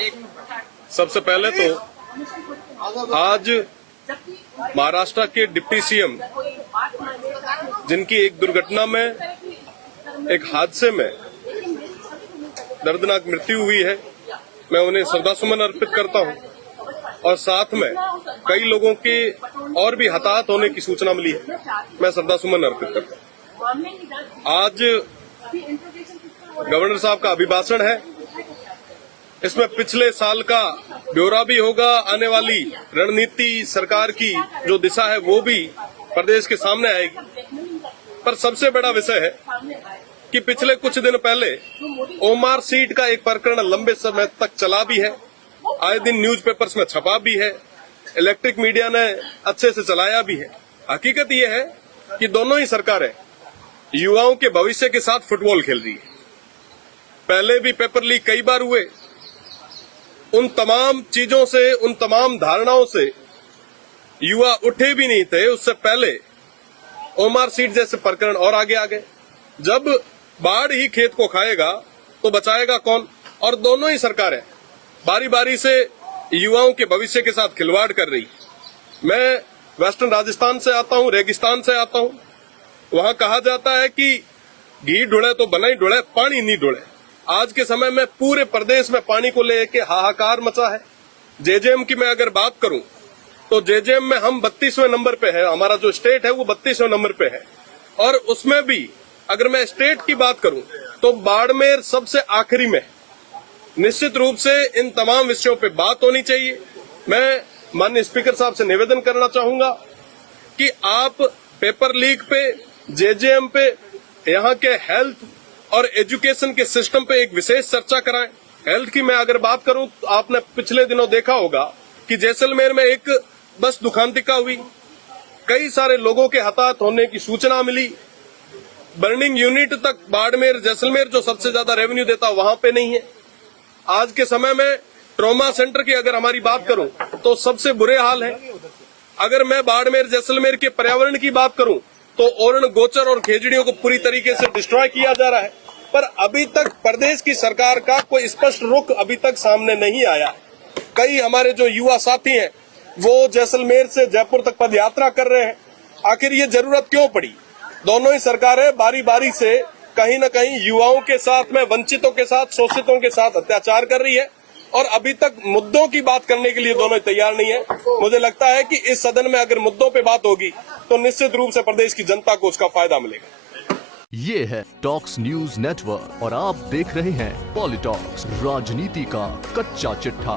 सबसे पहले तो आज महाराष्ट्र के डिप्टी सीएम जिनकी एक दुर्घटना में, एक हादसे में दर्दनाक मृत्यु हुई है, मैं उन्हें श्रद्धासुमन अर्पित करता हूं। और साथ में कई लोगों के और भी हताहत होने की सूचना मिली है, मैं श्रद्धासुमन अर्पित करता हूं। आज गवर्नर साहब का अभिभाषण है, इसमें पिछले साल का ब्यौरा भी होगा, आने वाली रणनीति सरकार की जो दिशा है वो भी प्रदेश के सामने आएगी। पर सबसे बड़ा विषय है कि पिछले कुछ दिन पहले ओमार सीट का एक प्रकरण लंबे समय तक चला भी है, आए दिन न्यूज़पेपर्स में छपा भी है, इलेक्ट्रिक मीडिया ने अच्छे से चलाया भी है। हकीकत ये है कि दोनों ही सरकारें युवाओं के भविष्य के साथ फुटबॉल खेल रही है। पहले भी पेपर लीक कई बार हुए, उन तमाम चीजों से, उन तमाम धारणाओं से युवा उठे भी नहीं थे। उससे पहले ओमार सीट जैसे प्रकरण और आगे आ गए। जब बाढ़ ही खेत को खाएगा तो बचाएगा कौन? और दोनों ही सरकारें बारी बारी से युवाओं के भविष्य के साथ खिलवाड़ कर रही। मैं वेस्टर्न राजस्थान से आता हूं, रेगिस्तान से आता हूं। वहां कहा जाता है कि घी ढुले तो बनाई ढुले, पानी नहीं ढुले। आज के समय में पूरे प्रदेश में पानी को लेकर हाहाकार मचा है। जेजेएम की मैं अगर बात करूं तो जेजेएम में हम 32वें नंबर पे है, हमारा जो स्टेट है वो 32वें नंबर पे है। और उसमें भी अगर मैं स्टेट की बात करूं तो बाड़मेर सबसे आखिरी में। निश्चित रूप से इन तमाम विषयों पे बात होनी चाहिए। मैं माननीय स्पीकर साहब से निवेदन करना चाहूंगा कि आप पेपर लीक पे, जेजेएम पे, यहाँ के हेल्थ और एजुकेशन के सिस्टम पे एक विशेष चर्चा कराएं। हेल्थ की मैं अगर बात करूं तो आपने पिछले दिनों देखा होगा कि जैसलमेर में एक बस दुखांतिका हुई, कई सारे लोगों के हताहत होने की सूचना मिली। बर्निंग यूनिट तक बाड़मेर, जैसलमेर जो सबसे ज्यादा रेवेन्यू देता वहां पे नहीं है। आज के समय में ट्रॉमा सेंटर की अगर हमारी बात करूं तो सबसे बुरे हाल है। अगर मैं बाड़मेर, जैसलमेर के पर्यावरण की बात करूं तो ओरण, गोचर और खेजड़ियों को पूरी तरीके से डिस्ट्रॉय किया जा रहा है। पर अभी तक प्रदेश की सरकार का कोई स्पष्ट रुख अभी तक सामने नहीं आया। कई हमारे जो युवा साथी हैं वो जैसलमेर से जयपुर तक पद यात्रा कर रहे हैं। आखिर ये जरूरत क्यों पड़ी? दोनों ही सरकारें बारी बारी से कहीं न कहीं युवाओं के साथ में, वंचितों के साथ, शोषितों के साथ अत्याचार कर रही है और अभी तक मुद्दों की बात करने के लिए दोनों तैयार नहीं है। मुझे लगता है कि इस सदन में अगर मुद्दों पे बात होगी तो निश्चित रूप से प्रदेश की जनता को उसका फायदा मिलेगा। ये है टॉक्स न्यूज नेटवर्क और आप देख रहे हैं पॉलिटॉक्स, राजनीति का कच्चा चिट्ठा।